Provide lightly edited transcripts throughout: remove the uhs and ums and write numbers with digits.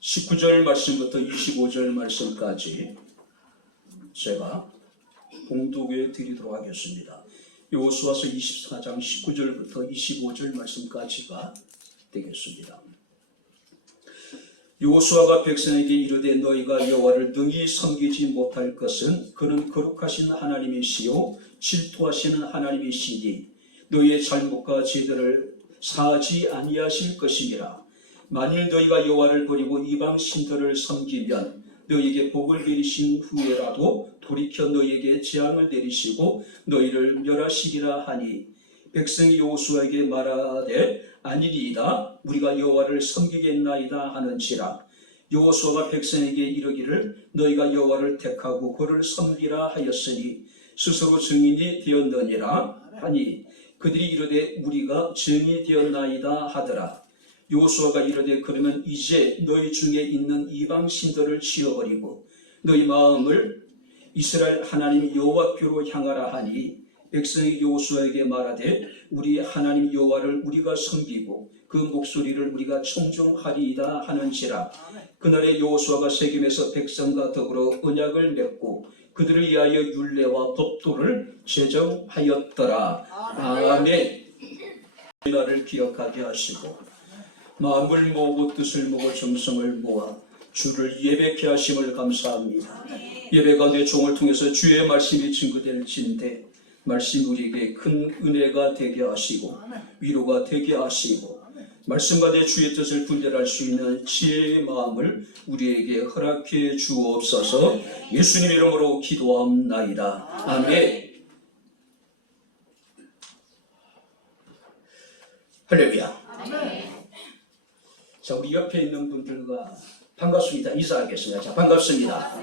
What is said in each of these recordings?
19절 말씀부터 25절 말씀까지 제가 봉독해 드리도록 하겠습니다. 여호수아서 24장 19절부터 25절 말씀까지가 되겠습니다. 여호수아가 백성에게 이르되 너희가 여호와를 능히 섬기지 못할 것은 그는 거룩하신 하나님이시요 질투하시는 하나님이시니 너희의 잘못과 죄들을 사하지 아니하실 것이니라. 만일 너희가 여호와를 버리고 이방 신들을 섬기면 너희에게 복을 내리신 후에라도 돌이켜 너희에게 재앙을 내리시고 너희를 멸하시리라 하니 백성이 여호수아에게 말하되 아니니이다 우리가 여호와를 섬기겠나이다 하는지라. 여호수아가 백성에게 이르기를 너희가 여호와를 택하고 그를 섬기라 하였으니 스스로 증인이 되었느니라 하니 그들이 이르되 우리가 증인이 되었나이다 하더라. 여호수아가 이르되 그러면 이제 너희 중에 있는 이방 신들을 치워버리고 너희 마음을 이스라엘 하나님 여호와께로 향하라 하니 백성이 여호수아에게 말하되 우리 하나님 여호와를 우리가 섬기고 그 목소리를 우리가 청종하리이다 하는지라. 그날에 여호수아가 세겜에서 백성과 더불어 언약을 맺고 그들을 위하여 율례와 법도를 제정하였더라. 아멘. 나를 기억하게 하시고 마음을 모으고 뜻을 모으고 정성을 모아 주를 예배케 하심을 감사합니다. 예배가 내 종을 통해서 주의 말씀이 증거될진대 말씀 우리에게 큰 은혜가 되게 하시고 위로가 되게 하시고 말씀과 내 주의 뜻을 분별할 수 있는 지혜의 마음을 우리에게 허락해 주옵소서. 예수님 이름으로 기도합나이다. 아멘. 할렐루야. 자, 우리 옆에 있는 분들과 반갑습니다. 인사하겠습니다. 자, 반갑습니다.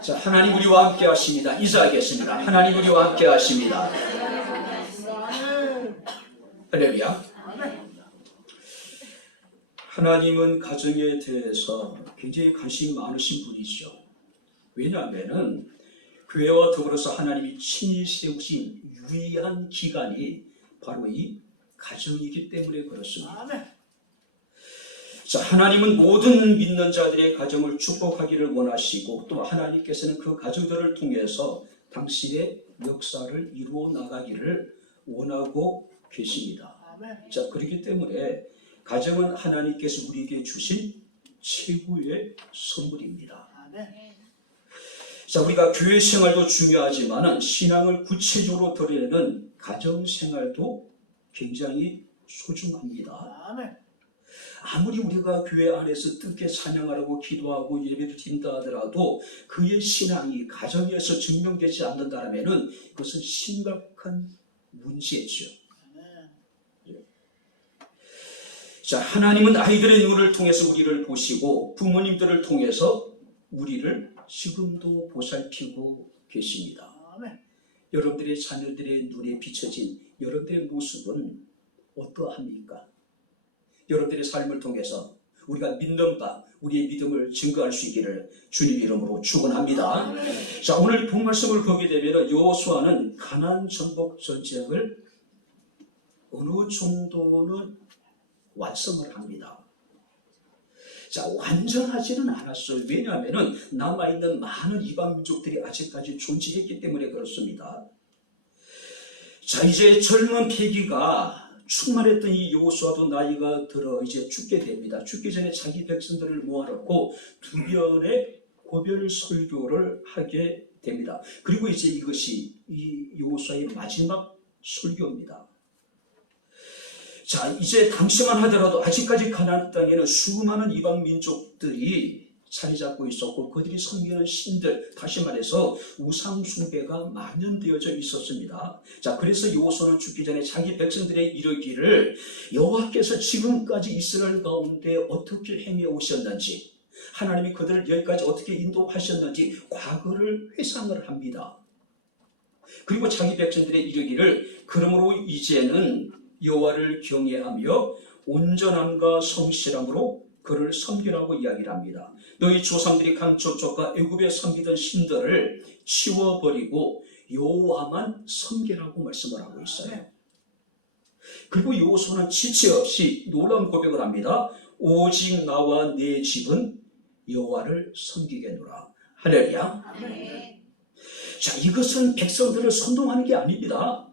자, 하나님 우리와 함께 하십니다. 인사하겠습니다. 하나님 우리와 함께 하십니다. 할렐루야. 하나님은 가정에 대해서 굉장히 관심이 많으신 분이죠. 왜냐하면 교회와 더불어서 하나님이 친히 세우신 유일한 기관이 바로 이 가정이기 때문에 그렇습니다. 자, 하나님은 모든 믿는 자들의 가정을 축복하기를 원하시고 또 하나님께서는 그 가정들을 통해서 당신의 역사를 이루어 나가기를 원하고 계십니다. 자, 그렇기 때문에 가정은 하나님께서 우리에게 주신 최고의 선물입니다. 자, 우리가 교회 생활도 중요하지만 신앙을 구체적으로 드러내는 가정 생활도 굉장히 소중합니다. 아무리 우리가 교회 안에서 뜻있게 찬양하라고 기도하고 예배를 드린다 하더라도 그의 신앙이 가정에서 증명되지 않는다면 그것은 심각한 문제죠. 자, 하나님은 아이들의 눈을 통해서 우리를 보시고 부모님들을 통해서 우리를 지금도 보살피고 계십니다. 여러분들의 자녀들의 눈에 비춰진 여러분들의 모습은 어떠합니까? 여러분들의 삶을 통해서 우리가 믿는 바 우리의 믿음을 증거할 수 있기를 주님 이름으로 축원합니다. 자, 오늘 본 말씀을 보게 되면 여호수아는 가나안 정복 전쟁을 어느 정도는 완성을 합니다. 자, 완전하지는 않았어요. 왜냐하면 남아있는 많은 이방 민족들이 아직까지 존재했기 때문에 그렇습니다. 자, 이제 젊은 패기가 충만했던 이 여호수아도 나이가 들어 이제 죽게 됩니다. 죽기 전에 자기 백성들을 모아놓고 두 번의 고별 설교를 하게 됩니다. 그리고 이제 이것이 이 여호수아의 마지막 설교입니다. 자, 이제 당시만 하더라도 아직까지 가나안 땅에는 수많은 이방 민족들이 자리 잡고 있었고 그들이 섬기는 신들, 다시 말해서 우상 숭배가 만연되어져 있었습니다. 자, 그래서 여호수아는 죽기 전에 자기 백성들에게 이르기를 여호와께서 지금까지 이스라엘 가운데 어떻게 행해 오셨는지, 하나님이 그들을 여기까지 어떻게 인도하셨는지 과거를 회상을 합니다. 그리고 자기 백성들에게 이르기를 그러므로 이제는 여호와를 경외하며 온전함과 성실함으로 그를 섬기라고 이야기를 합니다. 너희 조상들이 강저쪽과 애굽에 섬기던 신들을 치워버리고 여호와만 섬기라고 말씀을 하고 있어요. 그리고 여호수아는 지체 없이 놀라운 고백을 합니다. 오직 나와 내 집은 여호와를 섬기겠노라. 할렐루야. 자, 이것은 백성들을 선동하는 게 아닙니다.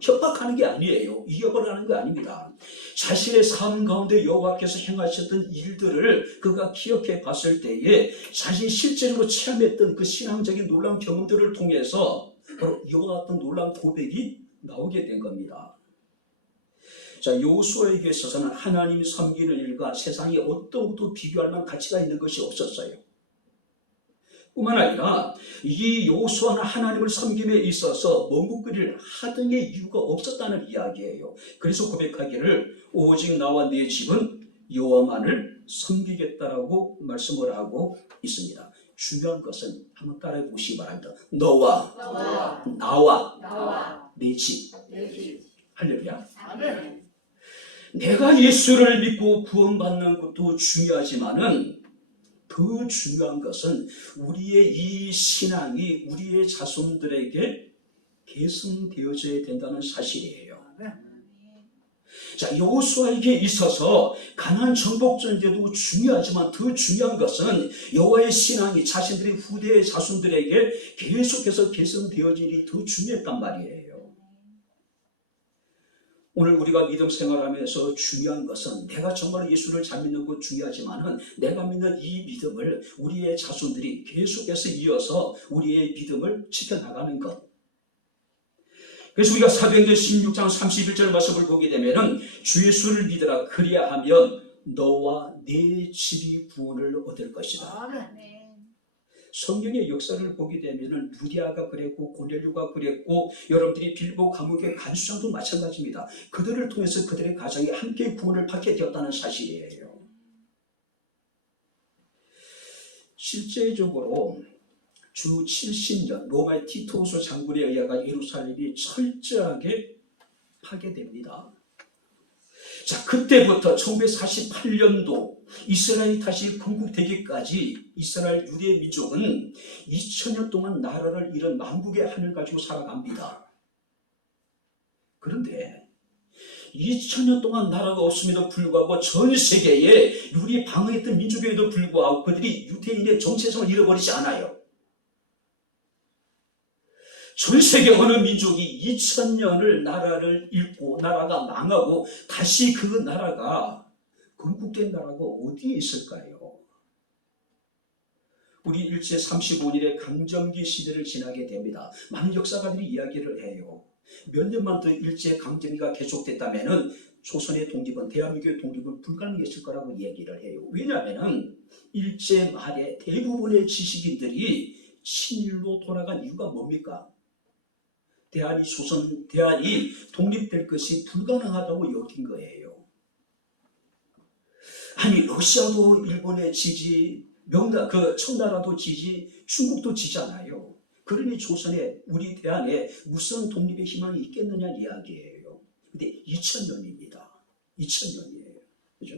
협박하는 게 아니에요. 이겨버리는 게 아닙니다. 자신의 삶 가운데 여호와께서 행하셨던 일들을 그가 기억해 봤을 때에 자신이 실제로 체험했던 그 신앙적인 놀라운 경험들을 통해서 바로 이와 같은 놀라운 고백이 나오게 된 겁니다. 자, 여호수아에게 있어서는 하나님이 섬기는 일과 세상에 어떤 것도 비교할 만한 가치가 있는 것이 없었어요. 뿐만 아니라 이 여호수아는 하나님을 섬김에 있어서 머뭇거릴 하등의 이유가 없었다는 이야기예요. 그래서 고백하기를 오직 나와 내 집은 여호와만을 섬기겠다라고 말씀을 하고 있습니다. 중요한 것은 한번 따라해 보시기 바랍니다. 너와 나와 내 집. 할렐루야. 아멘. 내가 예수를 믿고 구원받는 것도 중요하지만은 더 중요한 것은 우리의 이 신앙이 우리의 자손들에게 계승되어져야 된다는 사실이에요. 자, 여호수아에게 있어서 가나안 정복 전제도 중요하지만 더 중요한 것은 여호와의 신앙이 자신들의 후대의 자손들에게 계속해서 계승되어지니 더 중요했단 말이에요. 오늘 우리가 믿음 생활하면서 중요한 것은 내가 정말 예수를 잘 믿는 것 중요하지만은 내가 믿는 이 믿음을 우리의 자손들이 계속해서 이어서 우리의 믿음을 지켜나가는 것. 그래서 우리가 사도행전 16장 31절 말씀을 보게 되면은 주 예수를 믿으라 그리하면 너와 내 집이 구원을 얻을 것이다. 아멘. 성경의 역사를 보게 되면은 루디아가 그랬고 고넬료가 그랬고 여러분들이 빌보 감옥의 간수장도 마찬가지입니다. 그들을 통해서 그들의 가정이 함께 구원을 받게 되었다는 사실이에요. 실제적으로 주 70년 로마의 티토스 장군에 의하여 예루살렘이 철저하게 파괴됩니다. 자, 그때부터 1948년도 이스라엘이 다시 건국되기까지 이스라엘 유대 민족은 2000년 동안 나라를 잃은 만국의 한을 가지고 살아갑니다. 그런데 2000년 동안 나라가 없음에도 불구하고 전 세계에 유리 방어했던 민족에도 불구하고 그들이 유대인의 정체성을 잃어버리지 않아요. 전 세계 어느 민족이 2000년을 나라를 잃고 나라가 망하고 다시 그 나라가 건국된 나라가 어디에 있을까요? 우리 일제 35년의 강점기 시대를 지나게 됩니다. 많은 역사가들이 이야기를 해요. 몇 년만 더 일제 강점기가 계속됐다면 조선의 독립은 대한민국의 독립은 불가능했을 거라고 얘기를 해요. 왜냐하면 일제 말에 대부분의 지식인들이 친일로 돌아간 이유가 뭡니까? 대한이 독립될 것이 불가능하다고 여긴 거예요. 아니, 러시아도 일본의 지지, 청나라도 지지, 중국도 지잖아요. 그러니 조선에 우리 대한에 무슨 독립의 희망이 있겠느냐는 이야기예요. 근데 2000년입니다. 2000년이에요. 그죠?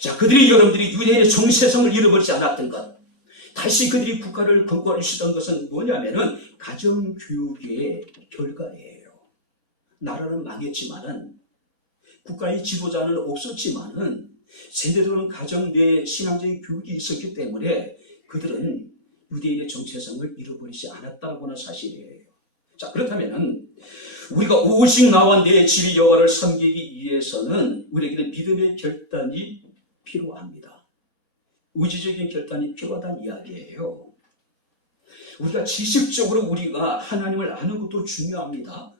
자, 여러분들이 유대인의 정체성을 잃어버리지 않았던 것. 다시 그들이 국가를 건국할 수 있던 것은 뭐냐면은 가정교육의 결과예요. 나라는 망했지만은 국가의 지도자는 없었지만은 제대로 된 가정 내 신앙적인 교육이 있었기 때문에 그들은 유대인의 정체성을 잃어버리지 않았다고 하는 사실이에요. 자, 그렇다면은 우리가 오직 나와 내 집이 여호와를 섬기기 위해서는 우리에게는 믿음의 결단이 필요합니다. 의지적인 결단이 필요하다는 이야기예요. 우리가 지식적으로 우리가 하나님을 아는 것도 중요합니다.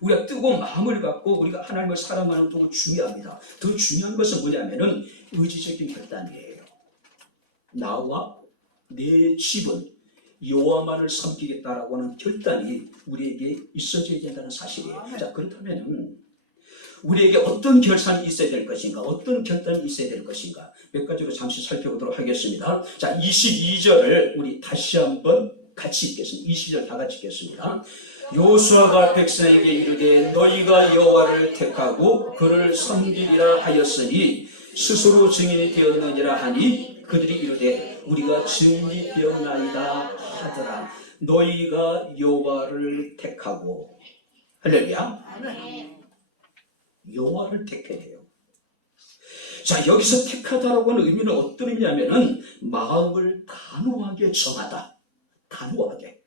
우리가 뜨거운 마음을 갖고 우리가 하나님을 사랑하는 것도 중요합니다. 더 중요한 것은 뭐냐면은 의지적인 결단이에요. 나와 내 집은 여호와만을 섬기겠다라고 하는 결단이 우리에게 있어져야 된다는 사실이에요. 자, 그렇다면은 우리에게 어떤 결단이 있어야 될 것인가? 어떤 결단이 있어야 될 것인가? 몇 가지로 잠시 살펴보도록 하겠습니다. 자, 22절을 우리 다시 한번 같이 읽겠습니다. 22절 다 같이 읽겠습니다. 여호수아가 백성에게 이르되 너희가 여호와를 택하고 그를 섬기리라 하였으니 스스로 증인이 되었느니라 하니 그들이 이르되 우리가 증인이 되었나이다 하더라. 너희가 여호와를 택하고 할렐루야. 여호와를 택해요. 자, 여기서 택하다라고 하는 의미는 어떤 의미냐면은 마음을 단호하게 정하다. 단호하게.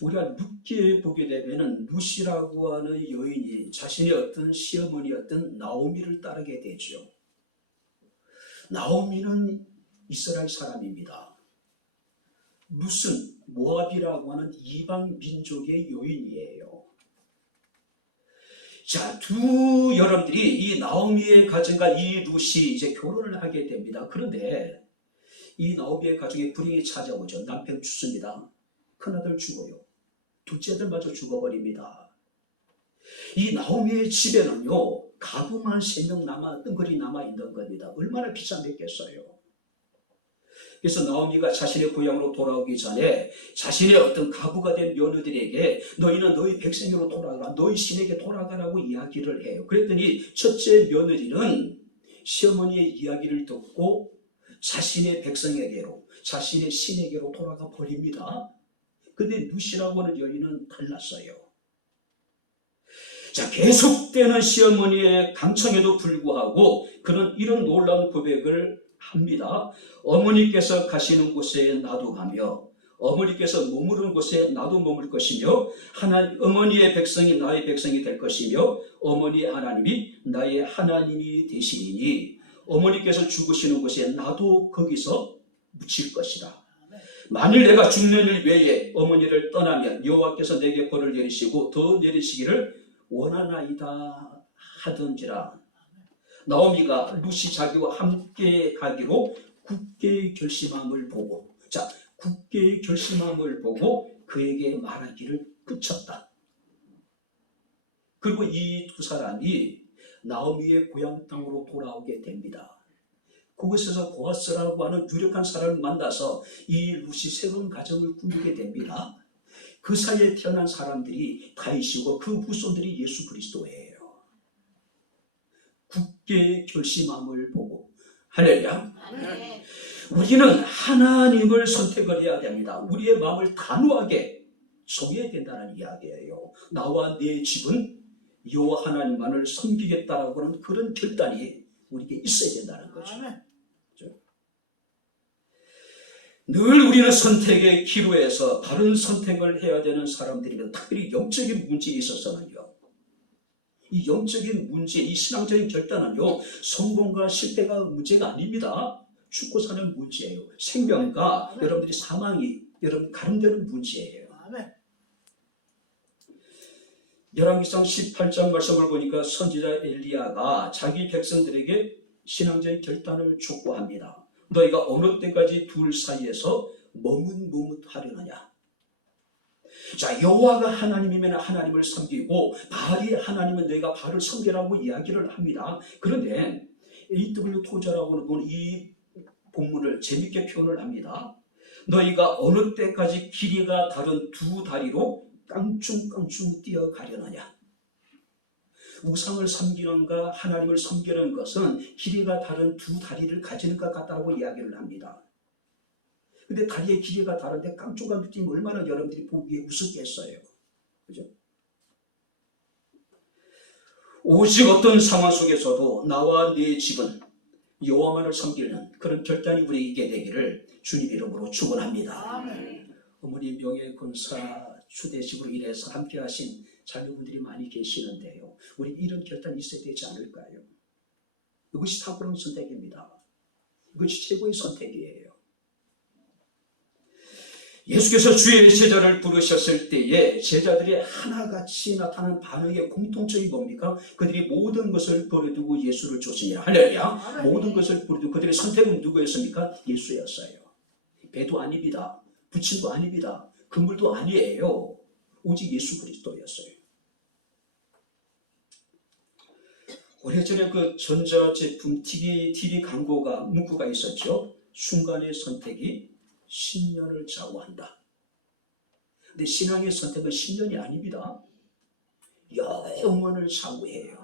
우리가 룻기에 보게 되면은 룻이라고 하는 여인이 자신의 어떤 시어머니였던 나오미를 따르게 되죠. 나오미는 이스라엘 사람입니다. 룻은 모압이라고 하는 이방 민족의 여인이에요. 자, 여러분들이 이 나오미의 가정과 이 룻이 이제 결혼을 하게 됩니다. 그런데 이 나오미의 가정에 불행이 찾아오죠. 남편 죽습니다. 큰아들 죽어요. 둘째 아들마저 죽어버립니다. 이 나오미의 집에는요, 가부만 3명 뜬거리 남아있는 겁니다. 얼마나 비참했겠어요. 그래서 나오미가 자신의 고향으로 돌아오기 전에 자신의 어떤 가부가 된 며느들에게 너희는 너희 백성으로 돌아가라, 너희 신에게 돌아가라고 이야기를 해요. 그랬더니 첫째 며느리는 시어머니의 이야기를 듣고 자신의 백성에게로, 자신의 신에게로 돌아가 버립니다. 근데 룻이라고 하는 여인은 달랐어요. 자, 계속되는 시어머니의 강청에도 불구하고 그는 이런 놀라운 고백을 합니다. 어머니께서 가시는 곳에 나도 가며 어머니께서 머무르는 곳에 나도 머물 것이며 어머니의 백성이 나의 백성이 될 것이며 어머니의 하나님이 나의 하나님이 되시리니 어머니께서 죽으시는 곳에 나도 거기서 묻힐 것이라. 만일 내가 죽는 일 외에 어머니를 떠나면 여호와께서 내게 벌을 내리시고 더 내리시기를 원하나이다 하던지라. 나오미가 룻이 자기와 함께 가기로 굳게 결심함을 보고, 자, 굳게 결심함을 보고 그에게 말하기를 그쳤다. 그리고 이 두 사람이 나오미의 고향 땅으로 돌아오게 됩니다. 그곳에서 보아스라고 하는 유력한 사람을 만나서 이 룻이 새로운 가정을 꾸리게 됩니다. 그 사이에 태어난 사람들이 다윗이고 그 후손들이 예수 그리스도예요. 굳게 결심함을 보고. 할렐루야. 네. 우리는 하나님을 선택을 해야 됩니다. 우리의 마음을 단호하게 정해야 된다는 이야기예요. 나와 내 집은 여호와 하나님만을 섬기겠다라고 하는 그런 결단이 우리에게 있어야 된다는 거죠. 늘 우리는 선택의 기로에서 바른 선택을 해야 되는 사람들이면 특별히 영적인 문제에 있어서는요, 이 영적인 문제, 이 신앙적인 결단은요, 성공과 실패가 문제가 아닙니다. 죽고 사는 문제예요. 생명과 여러분들이 사망이 여러분 가름되는 문제예요. 열왕기상 18장 말씀을 보니까 선지자 엘리야가 자기 백성들에게 신앙적인 결단을 촉구합니다. 너희가 어느 때까지 둘 사이에서 머뭇머뭇하려느냐. 자, 여호와가 하나님이면 하나님을 섬기고 바알이 하나님은 너희가 바알을 섬기라고 이야기를 합니다. 그런데 A.W. 토저라고 하는 이 본문을 재밌게 표현을 합니다. 너희가 어느 때까지 길이가 다른 두 다리로 깡충깡충 뛰어가려느냐. 우상을 섬기는가 하나님을 섬기는 것은 길이가 다른 두 다리를 가지는 것 같다고 이야기를 합니다. 근데 다리의 길이가 다른데 깡충깡충 뛰면 얼마나 여러분들이 보기에 우습겠어요. 그죠? 오직 어떤 상황 속에서도 나와 네 집은 여호와만을 섬기는 그런 결단이 우리에게 있게 되기를 주님 이름으로 축원합니다. 어머니 명예권사 추대식으로 일해서 함께 하신 자녀분들이 많이 계시는데요. 우리 이런 결단이 있어야 되지 않을까요? 이것이 탁월한 선택입니다. 이것이 최고의 선택이에요. 예수께서 주의 제자를 부르셨을 때에 제자들이 하나같이 나타난 반응의 공통점이 뭡니까? 그들이 모든 것을 버려두고 예수를 쫓으니라. 할렐루야. 모든 것을 버려두고 그들의 선택은 누구였습니까? 예수였어요. 배도 아닙니다. 부친도 아닙니다. 그물도 아니에요. 오직 예수 그리스도였어요. 오래전에 그 전자제품 TV 광고가 문구가 있었죠. 순간의 선택이 10년을 좌우한다. 근데 신앙의 선택은 10년이 아닙니다. 영원을 좌우해요.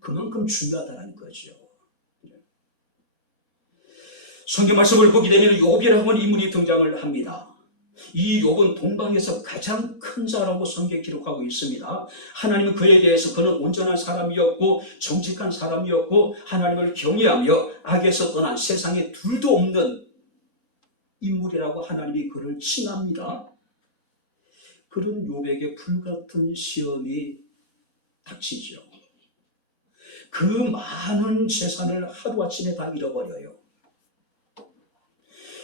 그만큼 중요하다는 거죠. 성경 말씀을 보게 되면 욥이라고 하는 인물이 등장을 합니다. 이 욥은 동방에서 가장 큰 자라고 성경에 기록하고 있습니다. 하나님은 그에 대해서 그는 온전한 사람이었고 정직한 사람이었고 하나님을 경외하며 악에서 떠난 세상에 둘도 없는 인물이라고 하나님이 그를 칭합니다. 그런 욥에게 불같은 시험이 닥치죠. 그 많은 재산을 하루아침에 다 잃어버려요.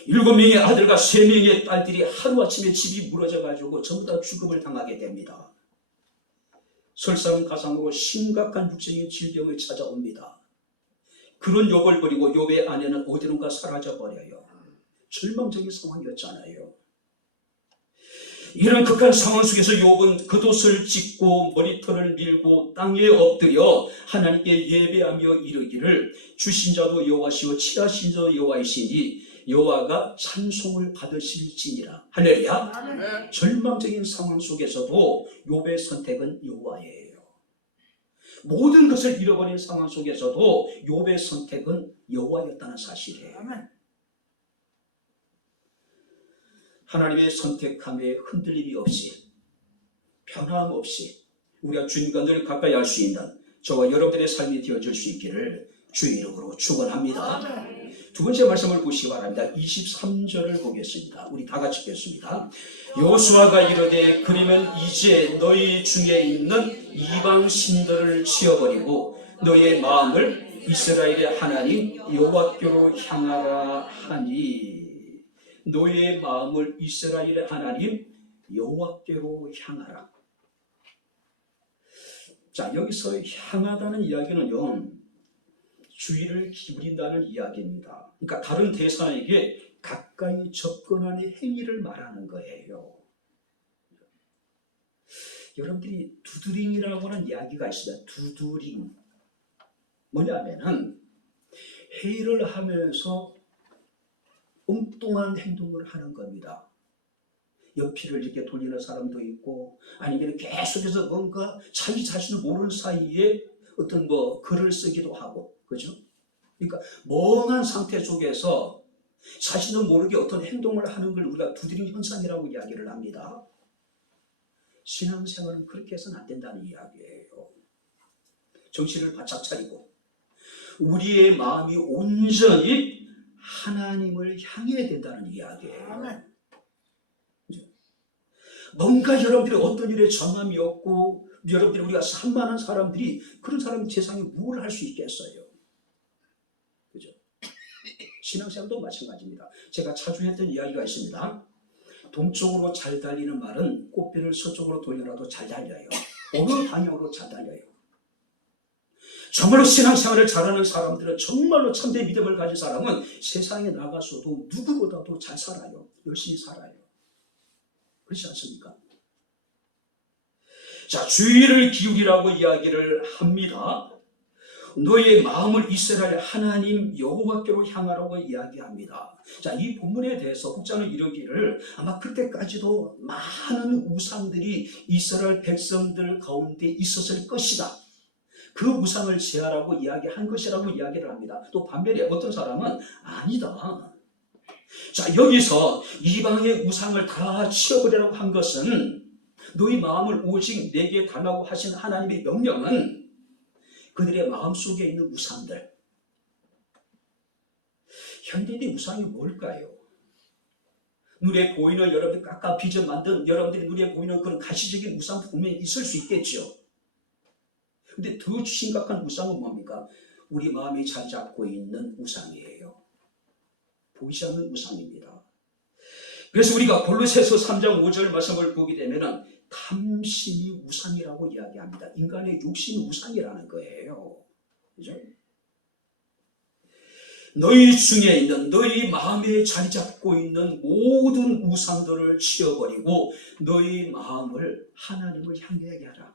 7명의 아들과 3명의 딸들이 하루아침에 집이 무너져가지고 전부 다 죽음을 당하게 됩니다. 설상가상으로 심각한 육적인 질병을 찾아옵니다. 그런 욥을 버리고 욥의 아내는 어디론가 사라져버려요. 절망적인 상황이었잖아요. 이런 극한 상황 속에서 욥은 겉옷을 찢고 머리털을 밀고 땅에 엎드려 하나님께 예배하며 이르기를 주신 자도 여호와시오 취하신 자도 여호와이시니 여호와가 찬송을 받으실지니라. 할렐루야. 절망적인 상황 속에서도 욥의 선택은 여호와예요. 모든 것을 잃어버린 상황 속에서도 욥의 선택은 여호와였다는 사실이에요. 하나님의 선택함에 흔들림이 없이 변함 없이 우리가 주님과 늘 가까이 할 수 있는 저와 여러분들의 삶이 되어질 수 있기를 주의 이름으로 축원합니다. 두 번째 말씀을 보시기 바랍니다. 23절을 보겠습니다. 우리 다 같이 읽겠습니다. 여호수아가 이르되 그러면 이제 너희 중에 있는 이방 신들을 치어버리고 너희의 마음을 이스라엘의 하나님 여호와께로 향하라 하니. 너희의 마음을 이스라엘의 하나님 여호와께로 향하라. 자, 여기서 향하다는 이야기는요, 주의를 기울인다는 이야기입니다. 그러니까 다른 대상에게 가까이 접근하는 행위를 말하는 거예요. 여러분들이 두드링이라고 하는 이야기가 있습니다. 두드링. 뭐냐면은 회의를 하면서 엉뚱한 행동을 하는 겁니다. 연필을 이렇게 돌리는 사람도 있고 아니면 계속해서 뭔가 자기 자신을 모르는 사이에 어떤 글을 쓰기도 하고, 그죠? 그러니까 멍한 상태 속에서 자신을 모르게 어떤 행동을 하는 걸 우리가 두드림 현상이라고 이야기를 합니다. 신앙생활은 그렇게 해서는 안 된다는 이야기예요. 정신을 바짝 차리고 우리의 마음이 온전히 하나님을 향해야 된다는 이야기예요. 뭔가 여러분들이 어떤 일에 전함이 없고 여러분들이 우리가 산만한 사람들이 그런 사람이 세상에 뭘 할 수 있겠어요? 그죠? 신앙생활도 마찬가지입니다. 제가 자주 했던 이야기가 있습니다. 동쪽으로 잘 달리는 말은 꽃비를 서쪽으로 돌려놔도 잘 달려요. 어느 방향으로 잘 달려요. 정말로 신앙생활을 잘하는 사람들은, 정말로 참된 믿음을 가진 사람은 세상에 나가서도 누구보다도 잘 살아요. 열심히 살아요. 그렇지 않습니까? 자, 주의를 기울이라고 이야기를 합니다. 너의 마음을 이스라엘 하나님 여호와께로 향하라고 이야기합니다. 자, 이 본문에 대해서 혹자는 이러기를 아마 그때까지도 많은 우상들이 이스라엘 백성들 가운데 있었을 것이다. 그 우상을 제하라고 이야기한 것이라고 이야기를 합니다. 또 반면에 어떤 사람은 아니다. 자, 여기서 이방의 우상을 다 치워버리라고 한 것은 너희 마음을 오직 내게 달라고 하신 하나님의 명령은 그들의 마음속에 있는 우상들. 현대인의 우상이 뭘까요? 눈에 보이는 여러분들 깎아 빚어 만든 여러분들이 눈에 보이는 그런 가시적인 우상 분명히 있을 수 있겠죠. 근데 더 심각한 우상은 뭡니까? 우리 마음이 자리 잡고 있는 우상이에요. 보이지 않는 우상입니다. 그래서 우리가 골로새서 3장 5절 말씀을 보게 되면 탐심이 우상이라고 이야기합니다. 인간의 욕심이 우상이라는 거예요. 그죠? 너희 중에 있는, 너희 마음에 자리 잡고 있는 모든 우상들을 치워버리고 너희 마음을 하나님을 향하게 하라.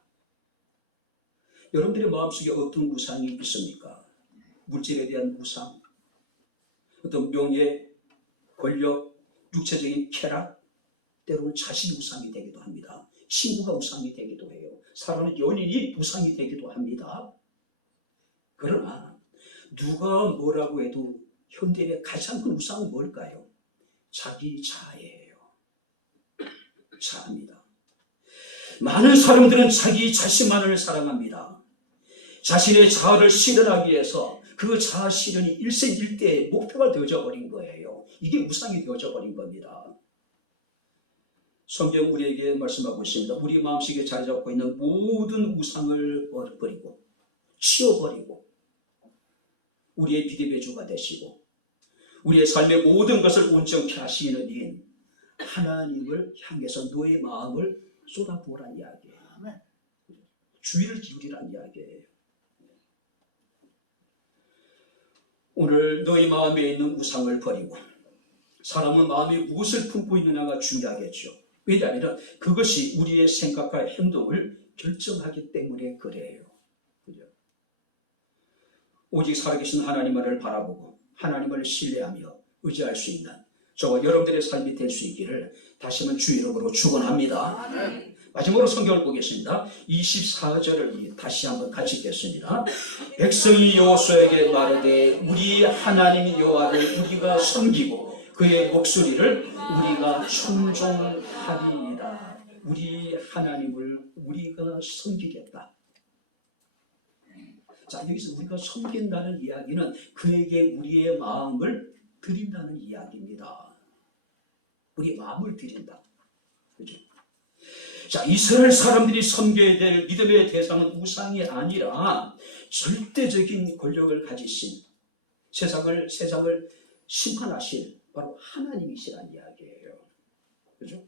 여러분들의 마음속에 어떤 우상이 있습니까? 물질에 대한 우상, 어떤 명예, 권력, 육체적인 쾌락, 때로는 자신이 우상이 되기도 합니다. 친구가 우상이 되기도 해요. 사랑하는 연인이 우상이 되기도 합니다. 그러나 누가 뭐라고 해도 현대인의 가장 큰 우상은 뭘까요? 자기 자아예요. 자합니다. 많은 사람들은 자기 자신만을 사랑합니다. 자신의 자아를 실현하기 위해서 그 자아 실현이 일생일대의 목표가 되어져 버린 거예요. 이게 우상이 되어져 버린 겁니다. 성경 우리에게 말씀하고 있습니다. 우리 마음속에 자리 잡고 있는 모든 우상을 버리고 치워버리고 우리의 비립의 주가 되시고 우리의 삶의 모든 것을 온전케 하시는 이인 하나님을 향해서 너의 마음을 쏟아부으란 이야기예요. 주의를 기울이란 이야기예요. 오늘 너희 마음에 있는 우상을 버리고 사람은 마음에 무엇을 품고 있느냐가 중요하겠죠. 왜냐하면 그것이 우리의 생각과 행동을 결정하기 때문에 그래요. 그죠? 오직 살아계신 하나님만을 바라보고 하나님을 신뢰하며 의지할 수 있는 저와 여러분들의 삶이 될 수 있기를 다시 한번 주의 이름으로 축원합니다. 마지막으로 성경을 보겠습니다. 24절을 다시 한번 같이 읽겠습니다. 백성이 여호수아에게 말하되 우리 하나님 여호와를 우리가 섬기고 그의 목소리를 우리가 순종하리이다. 우리 하나님을 우리가 섬기겠다. 자, 여기서 우리가 섬긴다는 이야기는 그에게 우리의 마음을 드린다는 이야기입니다. 우리 마음을 드린다. 그죠? 자, 이스라엘 사람들이 섬겨야 될 믿음의 대상은 우상이 아니라 절대적인 권력을 가지신 세상을 심판하실 바로 하나님이시란 이야기예요. 그죠?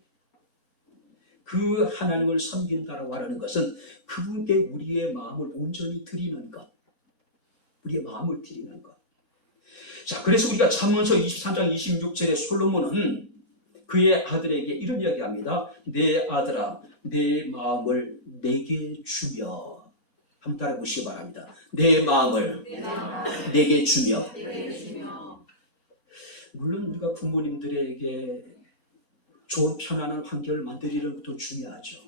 그 하나님을 섬긴다라고 하는 것은 그분께 우리의 마음을 온전히 드리는 것. 우리의 마음을 드리는 것. 자, 그래서 우리가 잠언서 23장 26절에 솔로몬은 그의 아들에게 이런 이야기합니다. 내 아들아, 내 마음을 내게 주며. 한번 따라 보시기 바랍니다. 내 마음을 내게 주며. 물론 우리가 부모님들에게 좋은 편안한 환경을 만들려는 것도 중요하죠.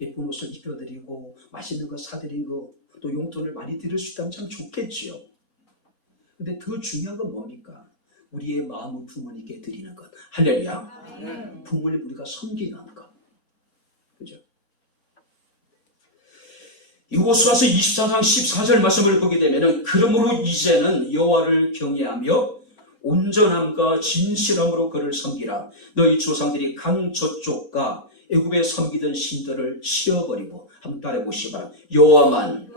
예쁜 옷을 입혀드리고 맛있는 거 사드리고 또 용돈을 많이 드릴 수 있다면 참 좋겠지요. 근데 더 중요한 건 뭡니까? 우리의 마음을 부모님께 드리는 것. 할렐루야. 부모님 우리가 섬기는 것. 그죠? 여호수아서 24장 14절 말씀을 보게 되면 그러므로 이제는 여호와를 경외하며 온전함과 진실함으로 그를 섬기라. 너희 조상들이 강 저쪽과 애굽에 섬기던 신들을 치워버리고 한번 따라해 보시기 바랍니다. 여호와만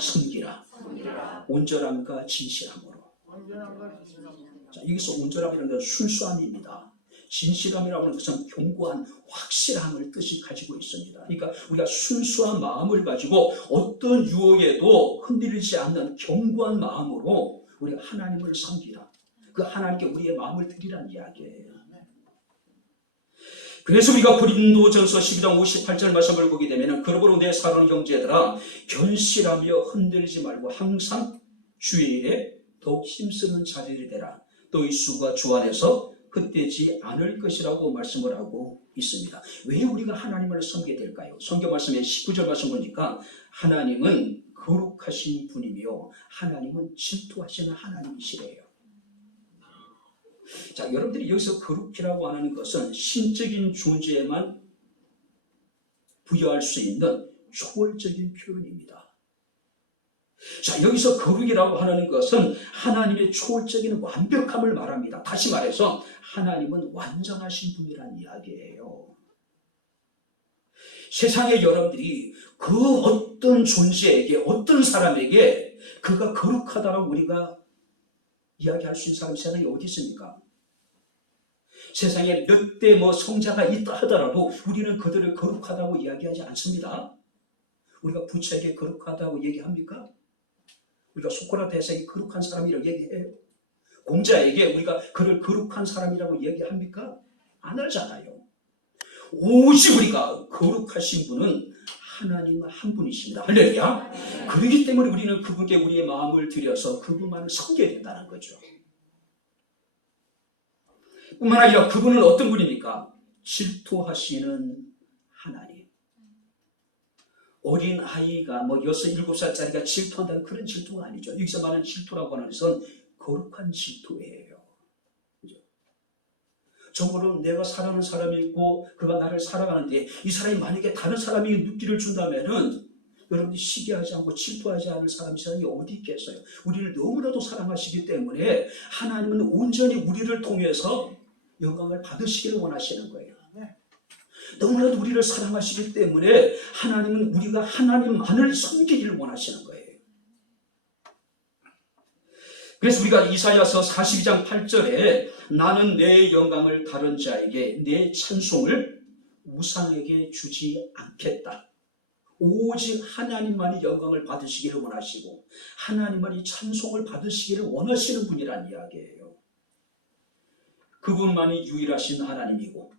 섬기라. 온전함과 진실함으로. 자, 여기서 온전함이라는 것은 순수함입니다. 진실함이라고 하는 것은 견고한 확실함을 뜻이 가지고 있습니다. 그러니까 우리가 순수한 마음을 가지고 어떤 유혹에도 흔들리지 않는 견고한 마음으로 우리가 하나님을 섬기라. 그 하나님께 우리의 마음을 드리라는 이야기예요. 그래서 우리가 고린도전서 12장 58절 말씀을 보게 되면 그러므로 내 사랑하는 형제들아 견실하며 흔들리지 말고 항상 주의 일에 더욱 힘쓰는 자들이 되라. 너희 수가 주 안에서 헛되지 않을 것이라고 말씀을 하고 있습니다. 왜 우리가 하나님을 섬기게 될까요? 성경 말씀에 19절 말씀 보니까 하나님은 거룩하신 분이며 하나님은 질투하시는 하나님이시래요. 자, 여러분들이 여기서 거룩이라고 하는 것은 신적인 존재에만 부여할 수 있는 초월적인 표현입니다. 자, 여기서 거룩이라고 하는 것은 하나님의 초월적인 완벽함을 말합니다. 다시 말해서 하나님은 완전하신 분이라는 이야기예요. 세상에 여러분들이 그 어떤 존재에게 어떤 사람에게 그가 거룩하다고 우리가 이야기할 수 있는 사람이 세상에 어디 있습니까? 세상에 몇 대 성자가 있다 하더라도 우리는 그들을 거룩하다고 이야기하지 않습니다. 우리가 부처에게 거룩하다고 얘기합니까? 우리가 소크라테스에게 거룩한 사람이라고 얘기해요. 공자에게 우리가 그를 거룩한 사람이라고 얘기합니까? 안 하잖아요. 오직 우리가 거룩하신 분은 하나님 한 분이십니다. 할렐루야. 그렇기 때문에 우리는 그분께 우리의 마음을 들여서 그분만을 섬겨야 된다는 거죠. 뿐만 아니라 그분은 어떤 분입니까? 질투하시는 하나님. 어린 아이가 6, 7살짜리가 질투한다는 그런 질투가 아니죠. 여기서 말하는 질투라고 하는 것은 거룩한 질투예요. 그죠? 적어도 내가 사랑하는 사람이 있고 그가 나를 사랑하는데 이 사람이 만약에 다른 사람이 눈길을 준다면은 여러분들이 시기하지 않고 질투하지 않을 사람이 세상에 어디 있겠어요? 우리를 너무나도 사랑하시기 때문에 하나님은 온전히 우리를 통해서 영광을 받으시기를 원하시는 거예요. 너무나도 우리를 사랑하시기 때문에 하나님은 우리가 하나님만을 섬기기를 원하시는 거예요. 그래서 우리가 이사야서 42장 8절에 나는 내 영광을 다른 자에게 내 찬송을 우상에게 주지 않겠다. 오직 하나님만이 영광을 받으시기를 원하시고 하나님만이 찬송을 받으시기를 원하시는 분이란 이야기예요. 그분만이 유일하신 하나님이고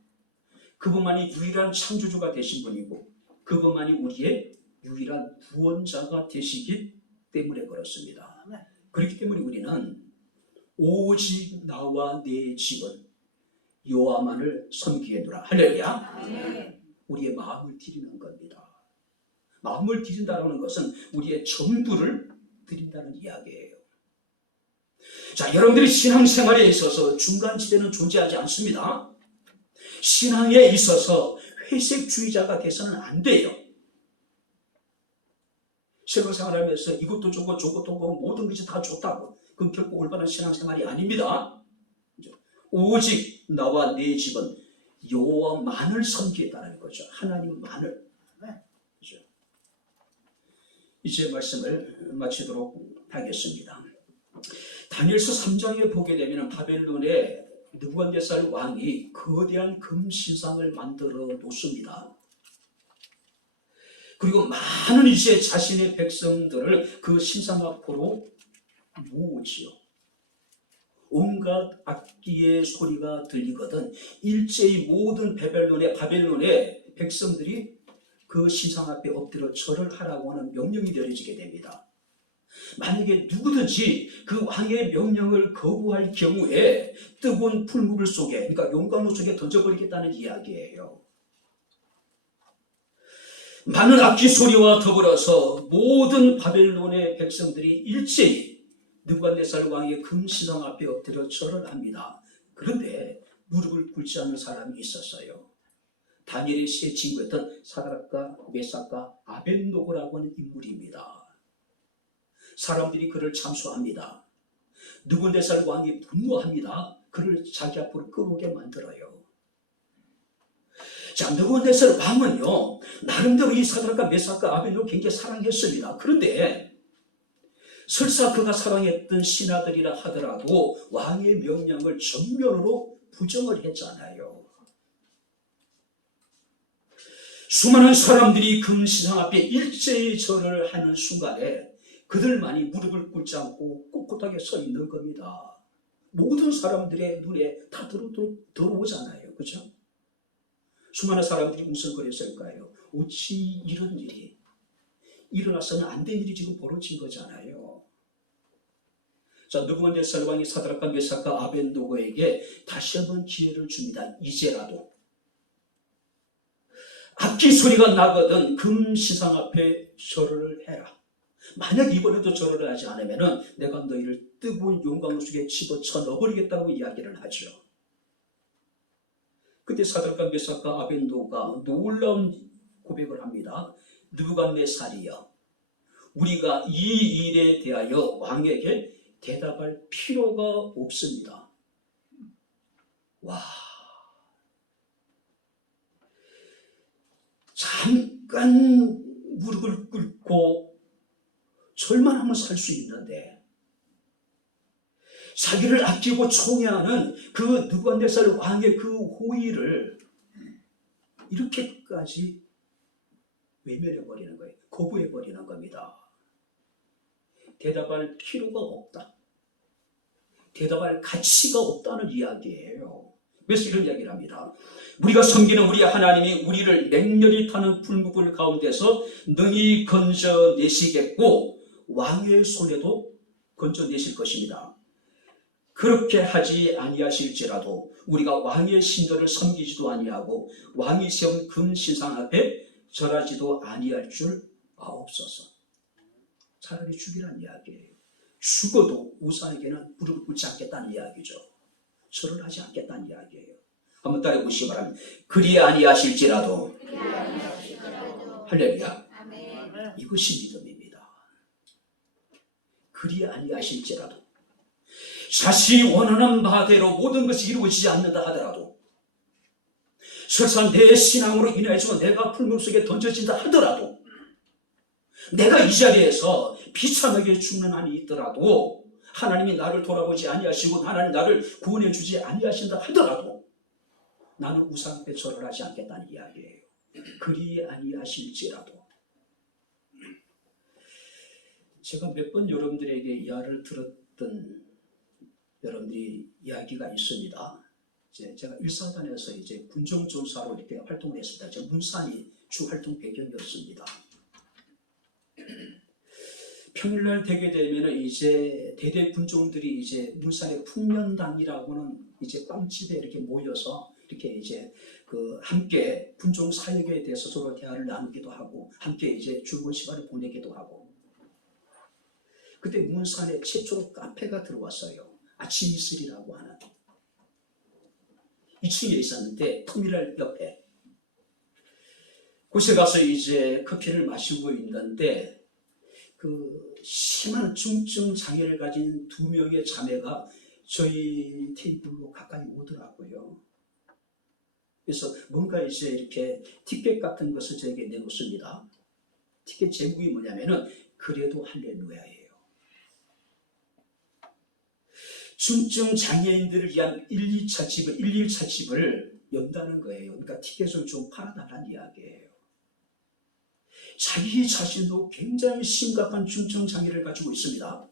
그분만이 유일한 창조주가 되신 분이고 그분만이 우리의 유일한 구원자가 되시기 때문에 그렇습니다. 그렇기 때문에 우리는 오직 나와 내 집은 여호와만을 섬기겠노라. 할렐루야. 우리의 마음을 드리는 겁니다. 마음을 드린다는 것은 우리의 전부를 드린다는 이야기예요. 자, 여러분들이 신앙생활에 있어서 중간지대는 존재하지 않습니다. 신앙에 있어서 회색주의자가 돼서는 안 돼요. 신앙생활하면서 이것도 좋고 저것도 좋고 모든 것이 다 좋다고 그건 결코 올바른 신앙생활이 아닙니다. 오직 나와 내 집은 여호와만을 섬기겠다는 거죠. 하나님만을. 그렇죠? 이제 말씀을 마치도록 하겠습니다. 다니엘서 3장에 보게 되면 바벨론의 느부갓네살 왕이 거대한 금신상을 만들어 놓습니다. 그리고 많은 이제 자신의 백성들을 그 신상 앞으로 모으지요. 온갖 악기의 소리가 들리거든 일제히 모든 바벨론의 백성들이 그 신상 앞에 엎드려 절을 하라고 하는 명령이 내려지게 됩니다. 만약에 누구든지 그 왕의 명령을 거부할 경우에 뜨거운 풀무불 속에, 그러니까 용광로 속에 던져버리겠다는 이야기예요. 많은 악기 소리와 더불어서 모든 바벨론의 백성들이 일제히 느부갓네살 왕의 금신상 앞에 엎드려 절을 합니다. 그런데 무릎을 꿇지 않는 사람이 있었어요. 다니엘의 세 친구였던 사드락과 메삭과 아벳노고라고 하는 인물입니다. 사람들이 그를 참수합니다. 느부갓네살 왕이 분노합니다. 그를 자기 앞으로 끌어오게 만들어요. 자, 느부갓네살 왕은요, 나름대로 이 사드락과 메삭과 아벳노고를 굉장히 사랑했습니다. 그런데 설사 그가 사랑했던 신하들이라 하더라도 왕의 명령을 전면으로 부정을 했잖아요. 수많은 사람들이 금신상 앞에 일제히 절을 하는 순간에 그들만이 무릎을 꿇지 않고 꼿꼿하게 서 있는 겁니다. 모든 사람들의 눈에 다 들어오잖아요. 그렇죠? 수많은 사람들이 웃음거렸을까요? 어찌 이런 일이 일어나서는 안 된 일이 지금 벌어진 거잖아요. 자, 느부갓네살 왕이 사드락과 메삭과 아벳노고에게 다시 한번 기회를 줍니다. 이제라도 악기 소리가 나거든 금신상 앞에 절을 해라. 만약 이번에도 절을 하지 않으면 내가 너희를 뜨거운 용광로 속에 집어쳐 넣어버리겠다고 이야기를 하죠. 그때 사드락과 메삭과 아벳노고가 놀라운 고백을 합니다. 느부갓네살이여, 우리가 이 일에 대하여 왕에게 대답할 필요가 없습니다. 와, 잠깐 무릎을 꿇고 절만 하면 살 수 있는데 자기를 아끼고 총애하는 그 느부갓네살 왕의 그 호의를 이렇게까지 외면해버리는 거예요. 거부해버리는 겁니다. 대답할 필요가 없다. 대답할 가치가 없다는 이야기예요. 그래서 이런 이야기를 합니다. 우리가 섬기는 우리 하나님이 우리를 맹렬히 타는 풀무불 가운데서 능히 건져내시겠고 왕의 손에도 건져내실 것입니다. 그렇게 하지 아니하실지라도 우리가 왕의 신들을 섬기지도 아니하고 왕이 세운 금신상 앞에 절하지도 아니할 줄 아옵소서. 차라리 죽이란 이야기예요. 죽어도 우상에게는 무릎을 꿇지 않겠다는 이야기죠. 절을 하지 않겠다는 이야기예요. 한번 따라해 보시기 바랍니다. 그리 아니하실지라도. 할렐루야. 이것이 믿음입니다. 그리 아니하실지라도, 자신이 원하는 바대로 모든 것이 이루어지지 않는다 하더라도, 설사 내 신앙으로 인해서 내가 풀물 속에 던져진다 하더라도, 내가 이 자리에서 비참하게 죽는 한이 있더라도, 하나님이 나를 돌아보지 아니하시고 하나님 나를 구원해 주지 아니하신다 하더라도 나는 우상 앞에 절을 하지 않겠다는 이야기예요. 그리 아니하실지라도. 제가 몇 번 여러분들에게 이야기를 들었던 여러분들이 이야기가 있습니다. 제가 일사단에서 이제 군정전사로 이렇게 활동을 했습니다. 저 문산이 주 활동 배경이었습니다. 평일날 되게 되면은 이제 대대 군종들이 이제 문산의 풍년당이라고는 이제 빵집에 이렇게 모여서 이렇게 이제 함께 군종 사역에 대해서 서로 대화를 나누기도 하고 함께 이제 즐거운 시간을 보내기도 하고. 그때 문산에 최초로 카페가 들어왔어요. 아침 이슬이라고 하는 2층에 있었는데 터미널 옆에 곳에 가서 이제 커피를 마시고 있는데 심한 중증 장애를 가진 2명의 자매가 저희 테이블로 가까이 오더라고요. 그래서 뭔가 이제 이렇게 티켓 같은 것을 저에게 내놓습니다. 티켓 제목이 뭐냐면은 그래도 할렐루야예요. 중증 장애인들을 위한 1, 2차 집을, 1, 1차 집을 연다는 거예요. 그러니까 티켓을 좀 팔아달라는 이야기예요. 자기 자신도 굉장히 심각한 중증 장애를 가지고 있습니다.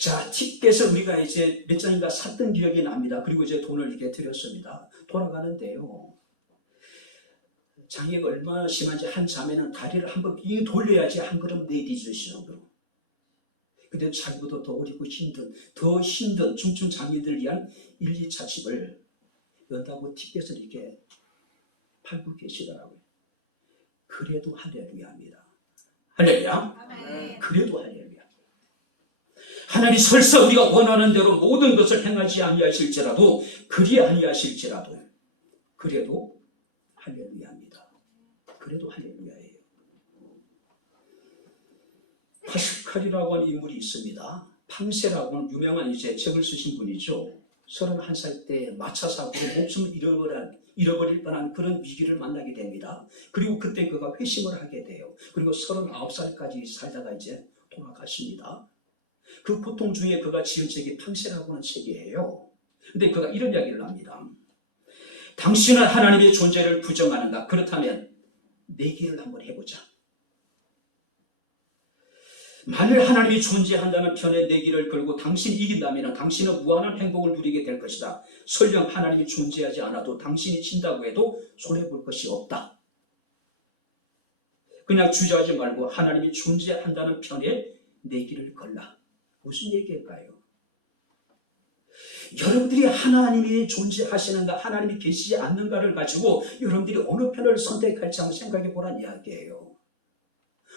자, 티켓을 우리가 이제 몇 장인가 샀던 기억이 납니다. 그리고 이제 돈을 이렇게 드렸습니다. 돌아가는데요. 장애가 얼마나 심한지 한 자매는 다리를 한번 빙 돌려야지 한 걸음 내디딜 정도로. 근데 자기보다 더 어리고 더 힘든 중증 장애인들을 위한 1, 2차 집을 연다고 티켓을 이렇게 팔고 계시더라고요. 그래도 할렐루야입니다. 할렐루야. 그래도 할렐루야. 하나님 설사 우리가 원하는 대로 모든 것을 행하지 아니하실지라도, 그리 아니하실지라도 그래도 할렐루야입니다. 그래도 할렐루야예요. 파스칼이라고 하는 인물이 있습니다. 팡세라고 하는 유명한 이제 책을 쓰신 분이죠. 31살 때 마차 사고로 목숨을 잃어버릴 뻔한 그런 위기를 만나게 됩니다. 그리고 그때 그가 회심을 하게 돼요. 그리고 39살까지 살다가 이제 돌아가십니다. 그 고통 중에 그가 지은 책이 팡세라고 하는 책이에요. 근데 그가 이런 이야기를 합니다. 당신은 하나님의 존재를 부정하는가? 그렇다면 내기를 한번 해보자. 만일 하나님이 존재한다는 편에 내기를 걸고 당신이 이긴다면 당신은 무한한 행복을 누리게 될 것이다. 설령 하나님이 존재하지 않아도 당신이 진다고 해도 손해볼 것이 없다. 그냥 주저하지 말고 하나님이 존재한다는 편에 내기를 걸라. 무슨 얘기일까요? 여러분들이 하나님이 존재하시는가, 하나님이 계시지 않는가를 가지고 여러분들이 어느 편을 선택할지 한번 생각해 보란 이야기예요.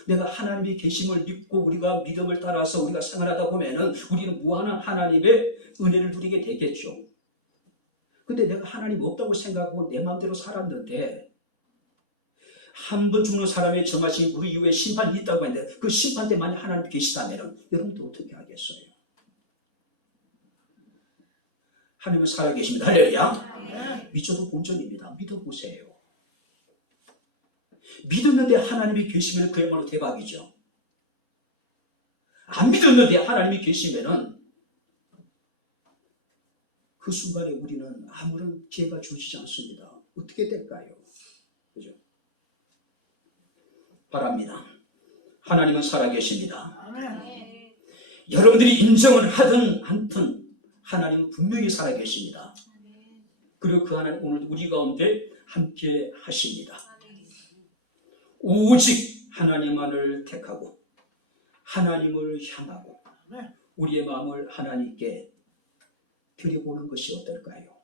내가 하나님의 계심을 믿고 우리가 믿음을 따라서 우리가 생활하다 보면은 우리는 무한한 하나님의 은혜를 누리게 되겠죠. 근데 내가 하나님 없다고 생각하고 내 마음대로 살았는데 한 번 죽는 사람의 정하신 그 이후에 심판이 있다고 했는데 그 심판 때 만약 하나님 계시다면 여러분들 어떻게 하겠어요? 하나님은 살아계십니다. 할렐루야. 믿어도 본전입니다. 믿어보세요. 믿었는데 하나님이 계시면 그야말로 대박이죠. 안 믿었는데 하나님이 계시면은 그 순간에 우리는 아무런 기회가 주어지지 않습니다. 어떻게 될까요? 그죠? 바랍니다. 하나님은 살아계십니다. 여러분들이 인정을 하든 않든 하나님은 분명히 살아계십니다. 그리고 그 하나님 오늘 우리 가운데 함께 하십니다. 오직 하나님만을 택하고 하나님을 향하고 우리의 마음을 하나님께 드려보는 것이 어떨까요?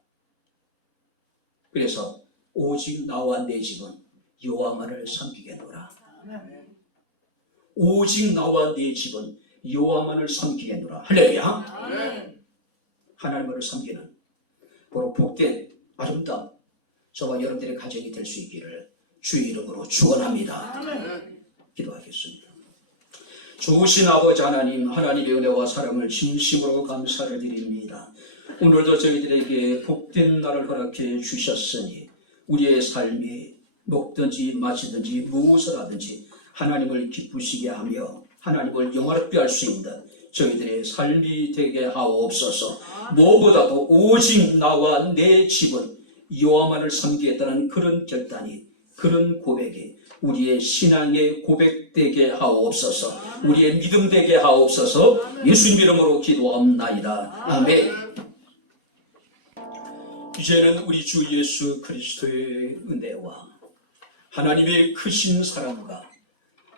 그래서 오직 나와 내 집은 여호와만을 섬기겠노라. 오직 나와 내 집은 여호와만을 섬기겠노라. 할렐루야. 하나님을 섬기는 바로 복된 아름다운 저와 여러분들의 가정이 될 수 있기를 주의 이름으로 축원합니다. 기도하겠습니다. 좋으신 아버지 하나님, 하나님의 은혜와 사랑을 진심으로 감사를 드립니다. 오늘도 저희들에게 복된 날을 허락해 주셨으니 우리의 삶이 먹든지 마시든지 무엇을 하든지 하나님을 기쁘시게 하며 하나님을 영화롭게 할 수 있는 저희들의 삶이 되게 하옵소서. 무엇보다도 오직 나와 내 집은 여호와만을 섬기겠다는 그런 결단이, 그런 고백이 우리의 신앙의 고백되게 하옵소서. 우리의 믿음 되게 하옵소서. 예수님 이름으로 기도합나이다. 아멘. 이제는 우리 주 예수 그리스도의 은혜와 하나님의 크신 사랑과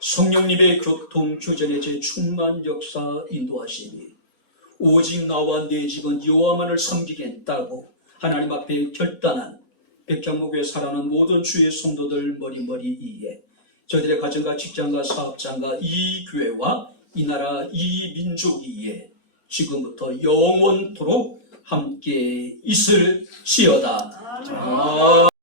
성령님의 교통 교전의 제 충만 역사 인도하심이 오직 나와 내 집은 여호와만을 섬기겠다고 하나님 앞에 결단한 백향목에 살아가는 모든 주의 성도들 머리머리 이에 저희들의 가정과 직장과 사업장과 이 교회와 이 나라 이 민족 이에 지금부터 영원토록 함께 있을지어다.